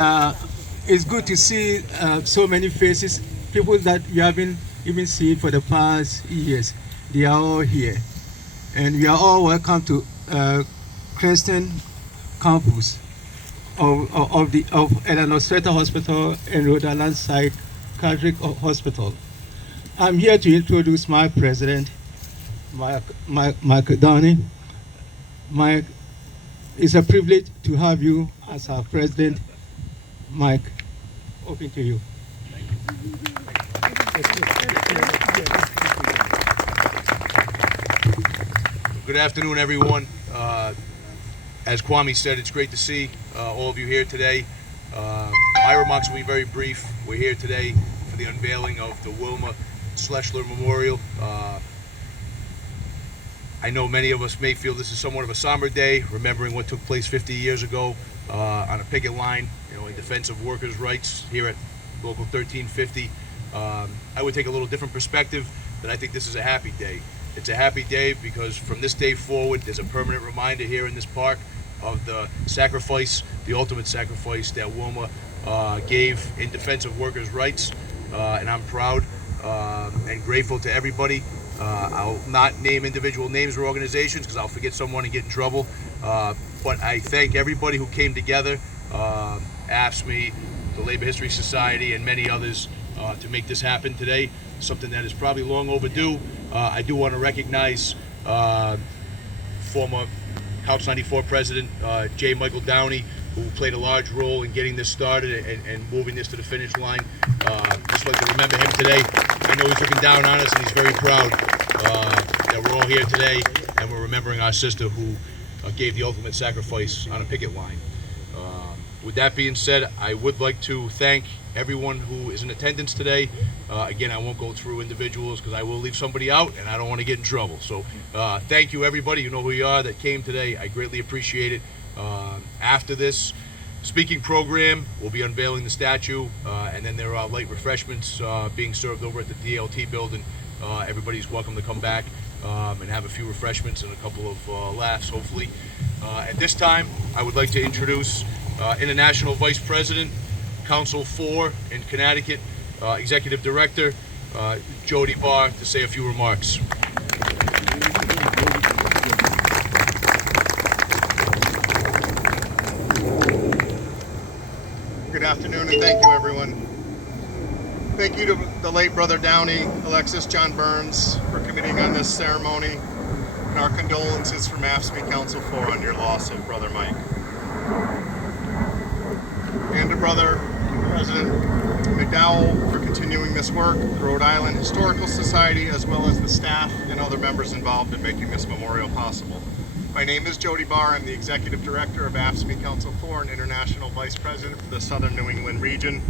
Uh, it's good to see so many faces, people that you haven't even seen for the past years. They are all here. And we are all welcome to Creston campus of Eleanor Strater Hospital and Rhode Island Psychiatric Hospital. I'm here to introduce my president, Mike Downey. Mike, it's a privilege to have you as our president. Mike, open to you. Good afternoon, everyone. As Kwame said, it's great to see all of you here today. My remarks will be very brief. We're here today for the unveiling of the Wilma Schesler Memorial. I know many of us may feel this is somewhat of a somber day, remembering what took place 50 years ago on a picket line, in defense of workers' rights here at Local 1350. I would take a little different perspective, that I think this is a happy day. It's a happy day because from this day forward, there's a permanent reminder here in this park of the sacrifice, the ultimate sacrifice that Wilma gave in defense of workers' rights. And I'm proud and grateful to everybody. I'll not name individual names or organizations because I'll forget someone and get in trouble. But I thank everybody who came together, AFSCME, the Labor History Society, and many others to make this happen today. Something that is probably long overdue. I do want to recognize former House 94 President J. Michael Downey, who played a large role in getting this started and moving this to the finish line. Just like to remember him today. I know he's looking down on us, and he's very proud that we're all here today, and we're remembering our sister who gave the ultimate sacrifice on a picket line. With that being said, I would like to thank everyone who is in attendance today. Again, I won't go through individuals because I will leave somebody out and I don't want to get in trouble. So thank you, everybody. You know who you are that came today. I greatly appreciate it. After this speaking program, we'll be unveiling the statue, and then there are light refreshments being served over at the DLT building. Everybody's welcome to come back and have a few refreshments and a couple of laughs, hopefully. At this time, I would like to introduce International Vice President, Council 4 in Connecticut, Executive Director, Jody Barr, to say a few remarks. Good afternoon and thank you, everyone. Thank you to the late Brother Downey, Alexis John Burns, for committing on this ceremony, and our condolences from AFSCME Council 4 on your loss of Brother Mike. And to Brother President McDowell for continuing this work, the Rhode Island Historical Society, as well as the staff and other members involved in making this memorial possible. My name is Jody Barr. I'm the Executive Director of AFSCME Council 4 and International Vice President for the Southern New England region.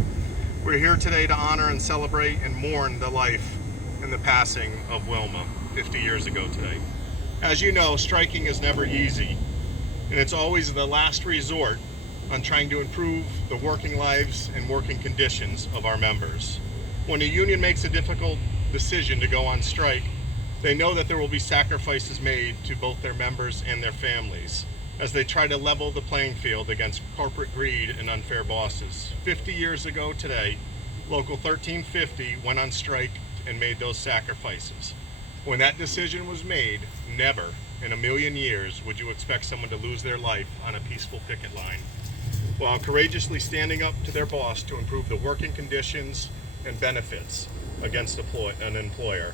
We're here today to honor and celebrate and mourn the life and the passing of Wilma 50 years ago today. As you know, striking is never easy, and it's always the last resort on trying to improve the working lives and working conditions of our members. When a union makes a difficult decision to go on strike, they know that there will be sacrifices made to both their members and their families as they try to level the playing field against corporate greed and unfair bosses. 50 years ago today, Local 1350 went on strike and made those sacrifices. When that decision was made, never in a million years would you expect someone to lose their life on a peaceful picket line, while courageously standing up to their boss to improve the working conditions and benefits against an employer.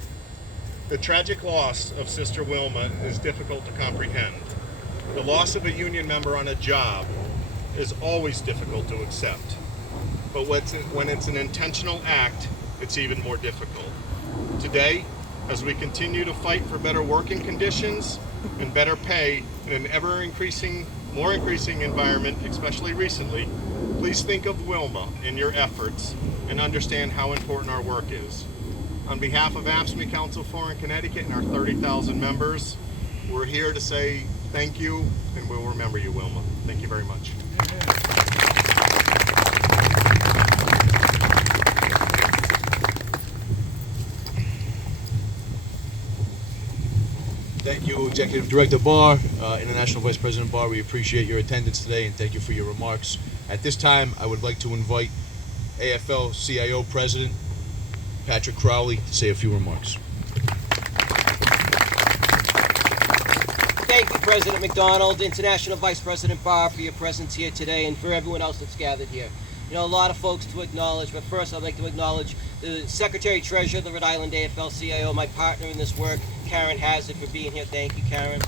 The tragic loss of Sister Wilma is difficult to comprehend. The loss of a union member on a job is always difficult to accept. But when it's an intentional act, it's even more difficult. Today, as we continue to fight for better working conditions and better pay in an more increasing environment, especially recently, please think of Wilma in your efforts and understand how important our work is. On behalf of AFSCME Council 4 in Connecticut and our 30,000 members, we're here to say thank you, and we'll remember you, Wilma. Thank you very much. Thank you, Executive Director Barr, International Vice President Barr. We appreciate your attendance today and thank you for your remarks. At this time, I would like to invite AFL-CIO President Patrick Crowley to say a few remarks. Thank you, President McDonald, International Vice President Barr, for your presence here today, and for everyone else that's gathered here. You know, a lot of folks to acknowledge, but first I'd like to acknowledge the Secretary-Treasurer of the Rhode Island AFL-CIO, my partner in this work, Karen Hazard, for being here. Thank you, Karen.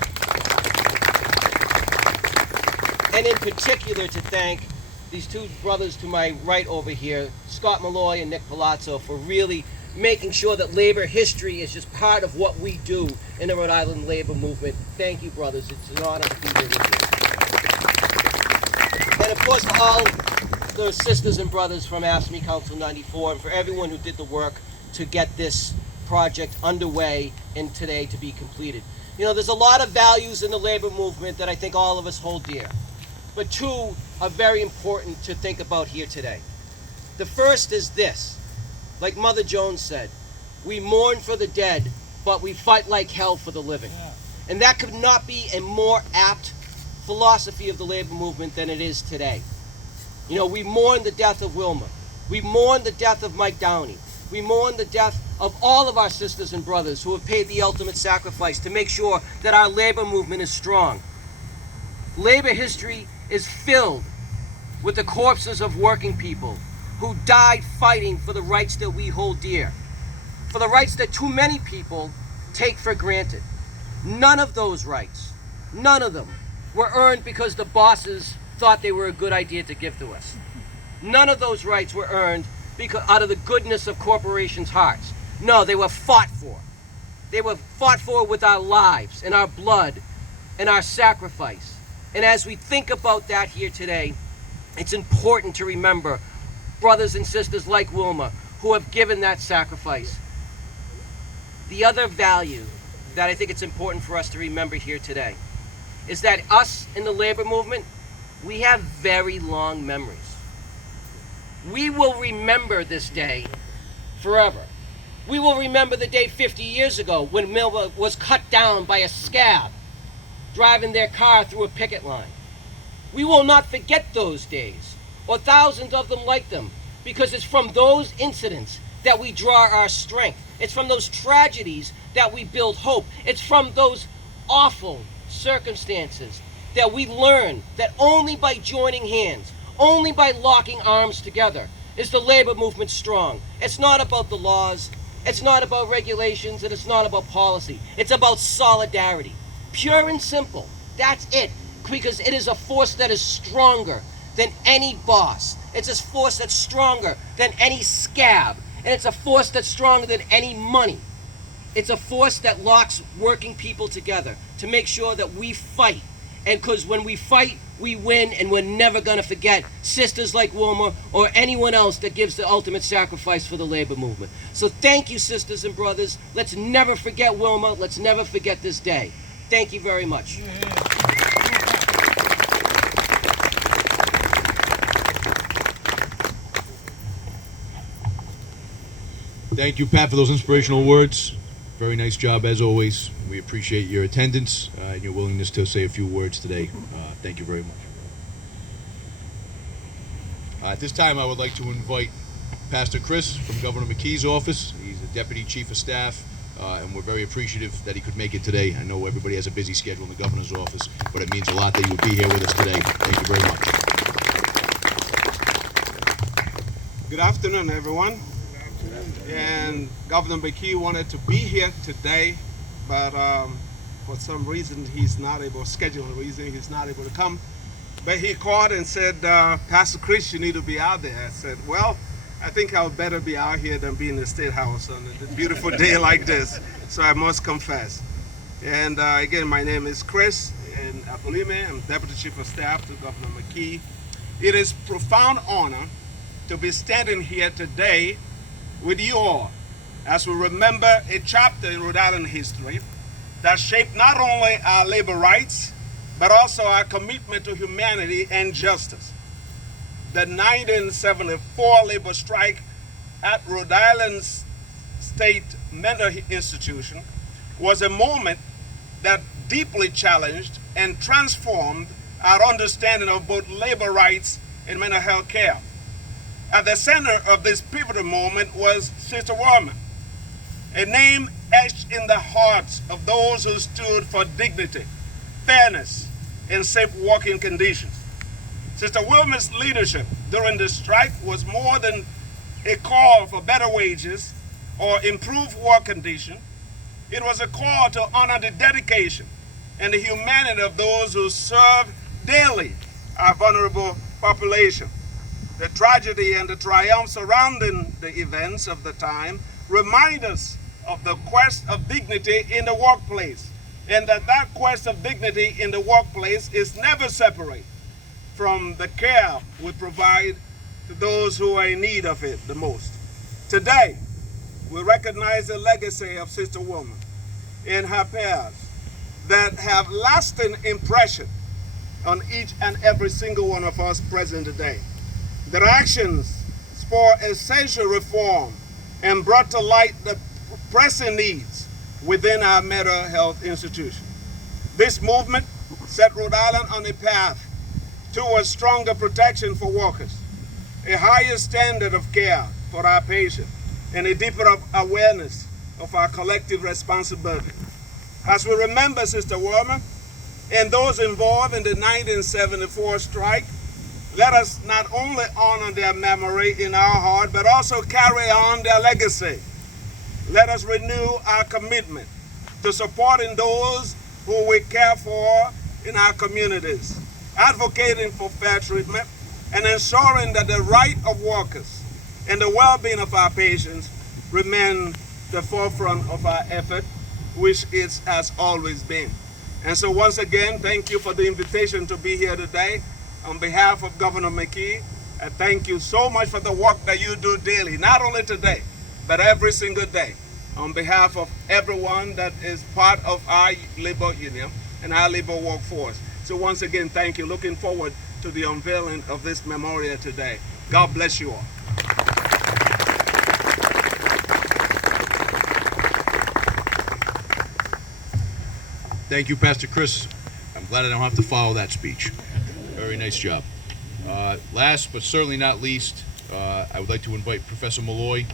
And in particular to thank these two brothers to my right over here, Scott Malloy and Nick Palazzo, for really making sure that labor history is just part of what we do in the Rhode Island labor movement. Thank you, brothers. It's an honor to be here with you. And of course, for all the sisters and brothers from AFSCME Council 94, and for everyone who did the work to get this project underway and today to be completed. You know, there's a lot of values in the labor movement that I think all of us hold dear, but two are very important to think about here today. The first is this. Like Mother Jones said, we mourn for the dead, but we fight like hell for the living. Yeah. And that could not be a more apt philosophy of the labor movement than it is today. You know, we mourn the death of Wilma. We mourn the death of Mike Downey. We mourn the death of all of our sisters and brothers who have paid the ultimate sacrifice to make sure that our labor movement is strong. Labor history is filled with the corpses of working people who died fighting for the rights that we hold dear, for the rights that too many people take for granted. None of those rights, none of them, were earned because the bosses thought they were a good idea to give to us. None of those rights were earned because out of the goodness of corporations' hearts. No, they were fought for. They were fought for with our lives and our blood and our sacrifice. And as we think about that here today, it's important to remember brothers and sisters like Wilma who have given that sacrifice. The other value that I think it's important for us to remember here today is that us in the labor movement, we have very long memories. We will remember this day forever. We will remember the day 50 years ago when Wilma was cut down by a scab driving their car through a picket line. We will not forget those days, or thousands of them like them, because it's from those incidents that we draw our strength. It's from those tragedies that we build hope. It's from those awful circumstances that we learn that only by joining hands, only by locking arms together, is the labor movement strong. It's not about the laws, it's not about regulations, and it's not about policy. It's about solidarity. Pure and simple. That's it. Because it is a force that is stronger than any boss. It's a force that's stronger than any scab. And it's a force that's stronger than any money. It's a force that locks working people together to make sure that we fight. And because when we fight, we win, and we're never going to forget sisters like Wilma or anyone else that gives the ultimate sacrifice for the labor movement. So thank you, sisters and brothers. Let's never forget Wilma. Let's never forget this day. Thank you very much. Thank you, Pat, for those inspirational words. Very nice job, as always. We appreciate your attendance and your willingness to say a few words today. Thank you very much. At this time, I would like to invite Pastor Chris from Governor McKee's office. He's the Deputy Chief of Staff, and we're very appreciative that he could make it today. I know everybody has a busy schedule in the governor's office, but it means a lot that he would be here with us today. Thank you very much. Good afternoon, everyone. And Governor McKee wanted to be here today, but for some reason he's not able, scheduling reason, he's not able to come. But he called and said, Pastor Chris, you need to be out there. I said, well, I think I would better be out here than be in the State House on a beautiful day like this. So I must confess. And again, my name is Chris, and I'm Deputy Chief of Staff to Governor McKee. It is profound honor to be standing here today with you all as we remember a chapter in Rhode Island history that shaped not only our labor rights, but also our commitment to humanity and justice. The 1974 labor strike at Rhode Island's State Mental Institution was a moment that deeply challenged and transformed our understanding of both labor rights in mental health care. At the center of this pivotal moment was Sister Wilma, a name etched in the hearts of those who stood for dignity, fairness, and safe working conditions. Sister Wilma's leadership during the strike was more than a call for better wages or improved work conditions. It was a call to honor the dedication and the humanity of those who serve daily our vulnerable population. The tragedy and the triumph surrounding the events of the time remind us of the quest of dignity in the workplace, and that quest of dignity in the workplace is never separate from the care we provide to those who are in need of it the most. Today, we recognize the legacy of Sister Wilma and her peers that have lasting impression on each and every single one of us present today. Their actions spur essential reform and brought to light the pressing needs within our mental health institution. This movement set Rhode Island on a path towards stronger protection for workers, a higher standard of care for our patients, and a deeper awareness of our collective responsibility. As we remember Sister Wilma and those involved in the 1974 strike, let us not only honor their memory in our heart, but also carry on their legacy. Let us renew our commitment to supporting those who we care for in our communities, advocating for fair treatment, and ensuring that the right of workers and the well-being of our patients remain the forefront of our effort, which it has always been. And so once again, thank you for the invitation to be here today. On behalf of Governor McKee, I thank you so much for the work that you do daily, not only today, but every single day, on behalf of everyone that is part of our labor union and our labor workforce. So once again, thank you. Looking forward to the unveiling of this memorial today. God bless you all. Thank you, Pastor Chris. I'm glad I don't have to follow that speech. Very nice job. Last but certainly not least, I would like to invite Professor Malloy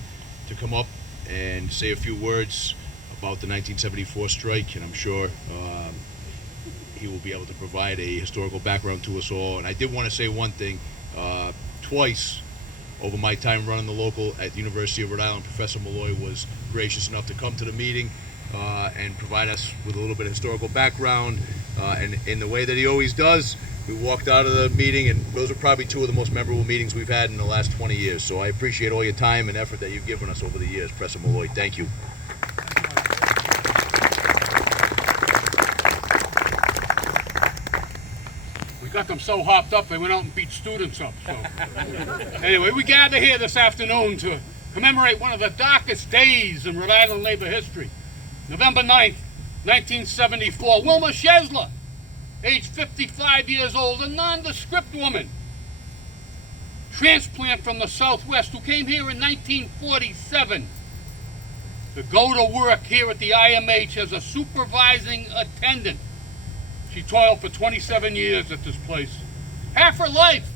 to come up and say a few words about the 1974 strike, and I'm sure he will be able to provide a historical background to us all. And I did want to say one thing. Twice over my time running the local at the University of Rhode Island, Professor Malloy was gracious enough to come to the meeting and provide us with a little bit of historical background. And in the way that he always does, we walked out of the meeting, and those are probably two of the most memorable meetings we've had in the last 20 years. So I appreciate all your time and effort that you've given us over the years, Professor Malloy. Thank you. We got them so hopped up they went out and beat students up. So anyway, we gather here this afternoon to commemorate one of the darkest days in Rhode Island labor history. November 9th, 1974, Wilma Schesler, age 55 years old, a nondescript woman, transplant from the Southwest, who came here in 1947 to go to work here at the IMH as a supervising attendant. She toiled for 27 years at this place. Half her life,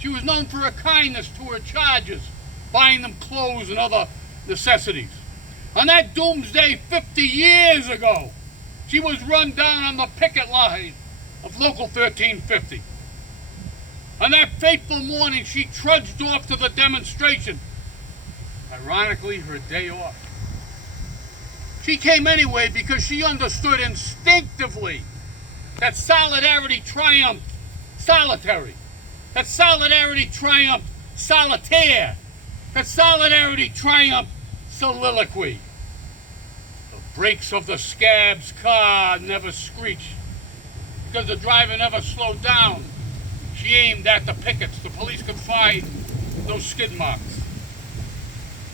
she was known for her kindness to her charges, buying them clothes and other necessities. On that doomsday 50 years ago, she was run down on the picket line of Local 1350. On that fateful morning, she trudged off to the demonstration. Ironically, her day off. She came anyway because she understood instinctively that solidarity triumphed solitary. That solidarity triumphed solitaire. That solidarity triumphed soliloquy. The brakes of the scab's car never screeched because the driver never slowed down. She aimed at the pickets. The police could find no skid marks.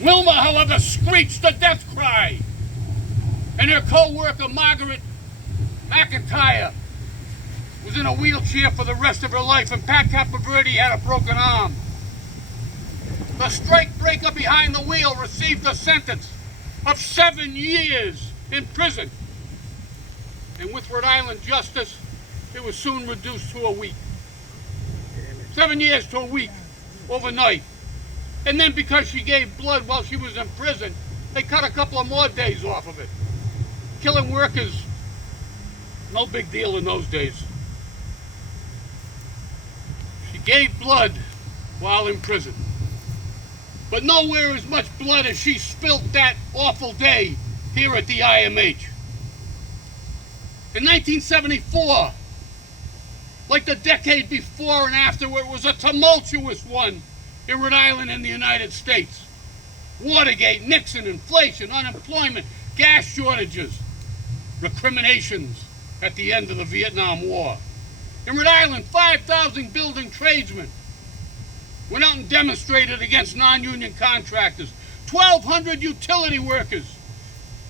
Wilma, however, screeched a death cry. And her co-worker, Margaret McIntyre, was in a wheelchair for the rest of her life, and Pat Capoverdi had a broken arm. The strike breaker behind the wheel received a sentence of 7 years in prison. And with Rhode Island justice, it was soon reduced to a week. 7 years to a week overnight. And then because she gave blood while she was in prison, they cut a couple of more days off of it. Killing workers, no big deal in those days. She gave blood while in prison. But nowhere as much blood as she spilt that awful day here at the IMH. In 1974, like the decade before and after, where it was a tumultuous one in Rhode Island and the United States. Watergate, Nixon, inflation, unemployment, gas shortages, recriminations at the end of the Vietnam War. In Rhode Island, 5,000 building tradesmen went out and demonstrated against non-union contractors. 1,200 utility workers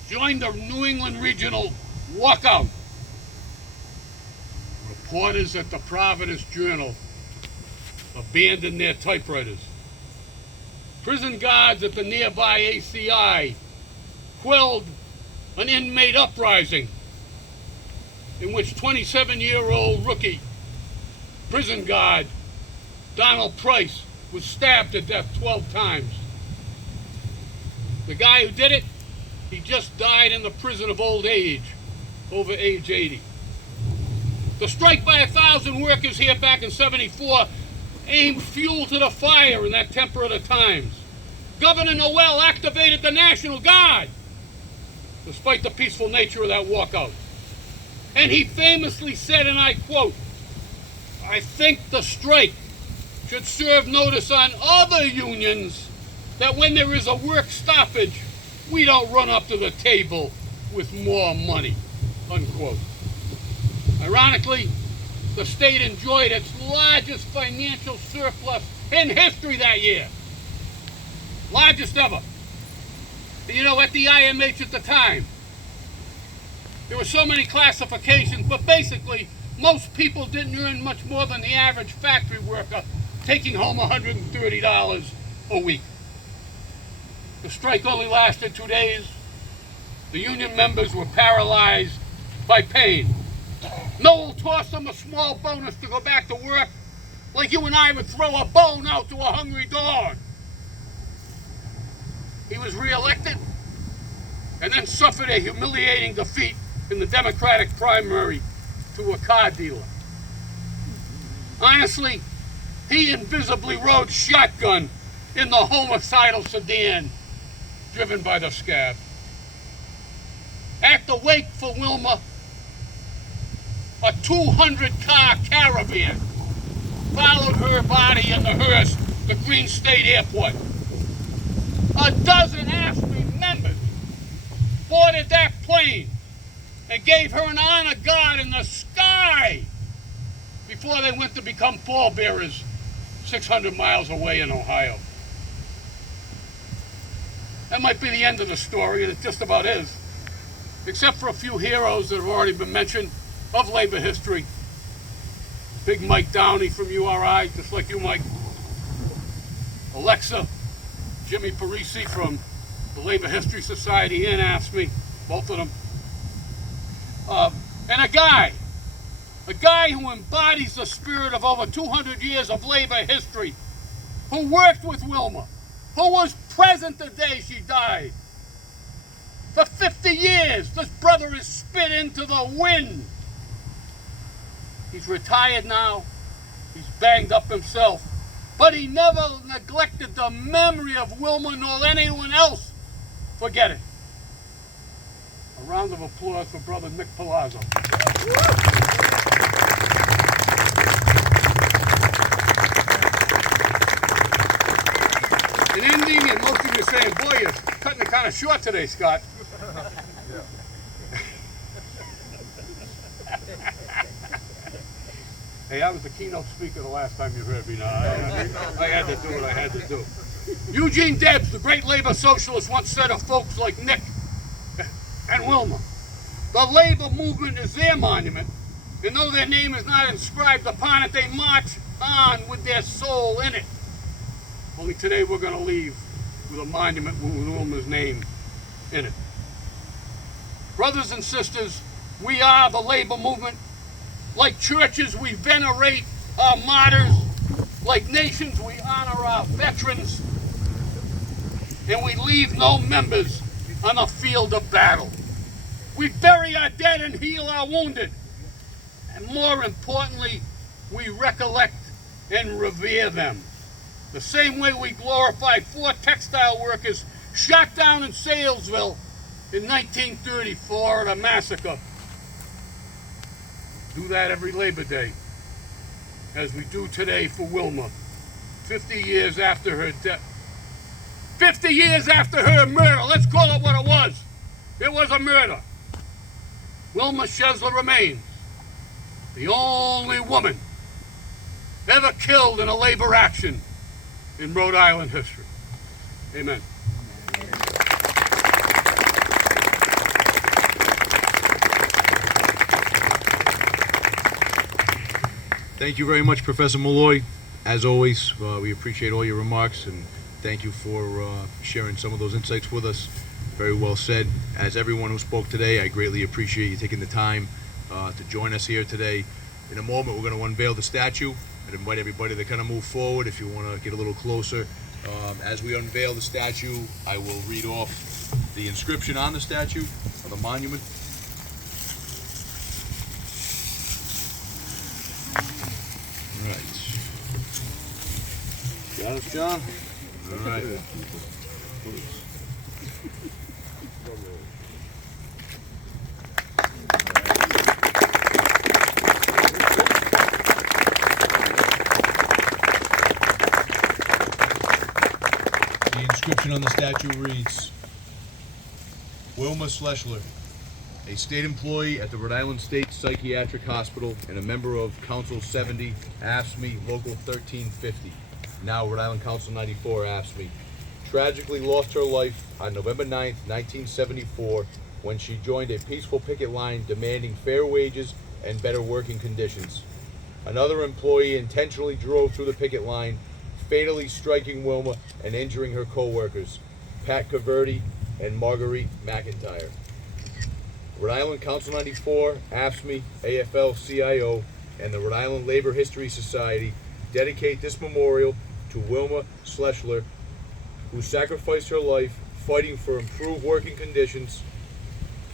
joined the New England Regional walkout. Reporters at the Providence Journal abandoned their typewriters. Prison guards at the nearby ACI quelled an inmate uprising in which 27-year-old rookie prison guard Donald Price was stabbed to death 12 times. The guy who did it, he just died in the prison of old age, over age 80. The strike by 1,000 workers here back in '74 aimed fuel to the fire in that temper of the times. Governor Noel activated the National Guard, despite the peaceful nature of that walkout. And he famously said, and I quote, "I think the strike should serve notice on other unions that when there is a work stoppage, we don't run up to the table with more money," unquote. Ironically, the state enjoyed its largest financial surplus in history that year. Largest ever. And you know, at the IMH at the time, there were so many classifications, but basically, most people didn't earn much more than the average factory worker, taking home $130 a week. The strike only lasted 2 days. The union members were paralyzed by pain. Noel tossed them a small bonus to go back to work, like you and I would throw a bone out to a hungry dog. He was reelected and then suffered a humiliating defeat in the Democratic primary to a car dealer. Honestly, he invisibly rode shotgun in the homicidal sedan driven by the scab. At the wake for Wilma, a 200-car caravan followed her body in the hearse to Green State Airport. A dozen AFSCME members boarded that plane and gave her an honor guard in the sky before they went to become pallbearers 600 miles away in Ohio. That might be the end of the story, and it just about is, except for a few heroes that have already been mentioned of labor history. Big Mike Downey from URI, just like you, Mike. Alexa, Jimmy Parisi from the Labor History Society and AFSCME, both of them. And a guy who embodies the spirit of over 200 years of labor history, who worked with Wilma, who was present the day she died. For 50 years, this brother is spit into the wind. He's retired now. He's banged up himself. But he never neglected the memory of Wilma nor anyone else forget it. A round of applause for Brother Nick Palazzo. In ending, and most of you are saying, boy, you're cutting it kind of short today, Scott. Hey, I was the keynote speaker the last time you heard me. Now, I had to do what I had to do. Eugene Debs, the great labor socialist, once said of folks like Nick and Wilma, the labor movement is their monument, and though their name is not inscribed upon it, they march on with their soul in it. Only today we're going to leave with a monument with Wilma's name in it. Brothers and sisters, we are the labor movement. Like churches, we venerate our martyrs. Like nations, we honor our veterans, and we leave no members on the field of battle. We bury our dead and heal our wounded. And more importantly, we recollect and revere them. The same way we glorified 4 textile workers shot down in Salesville in 1934 at a massacre. Do that every Labor Day, as we do today for Wilma, 50 years after her death. 50 years after her murder, let's call it what it was. It was a murder. Wilma Schesler remains the only woman ever killed in a labor action in Rhode Island history. Amen. Thank you very much, Professor Malloy. As always, we appreciate all your remarks, and thank you for sharing some of those insights with us. Very well said. As everyone who spoke today, I greatly appreciate you taking the time to join us here today. In a moment, we're going to unveil the statue. I'd invite everybody to kind of move forward if you want to get a little closer. As we unveil the statue, I will read off the inscription on the statue, of the monument. Right. Got us, John? All right. The inscription on the statue reads, Wilma Schesler, a state employee at the Rhode Island State Psychiatric Hospital and a member of Council 70, AFSCME, Local 1350, now Rhode Island Council 94, AFSCME, tragically lost her life on November 9th, 1974, when she joined a peaceful picket line demanding fair wages and better working conditions. Another employee intentionally drove through the picket line, fatally striking Wilma and injuring her co-workers, Pat Caverti and Marguerite McIntyre. Rhode Island Council 94, AFSCME, AFL-CIO, and the Rhode Island Labor History Society dedicate this memorial to Wilma Schesler, who sacrificed her life fighting for improved working conditions.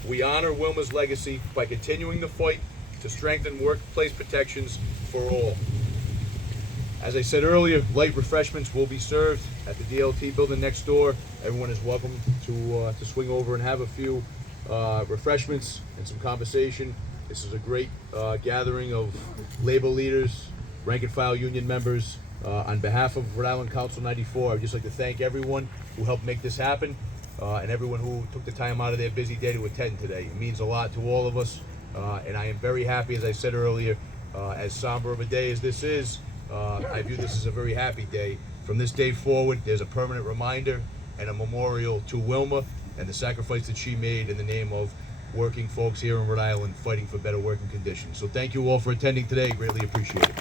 We honor Wilma's legacy by continuing the fight to strengthen workplace protections for all. As I said earlier, light refreshments will be served at the DLT building next door. Everyone is welcome to swing over and have a few refreshments and some conversation. This is a great gathering of labor leaders, rank and file union members. On behalf of Rhode Island Council 94, I'd just like to thank everyone who helped make this happen and everyone who took the time out of their busy day to attend today. It means a lot to all of us, and I am very happy, as I said earlier, as somber of a day as this is, I view this as a very happy day. From this day forward, there's a permanent reminder and a memorial to Wilma and the sacrifice that she made in the name of working folks here in Rhode Island fighting for better working conditions. So thank you all for attending today. Greatly appreciate it.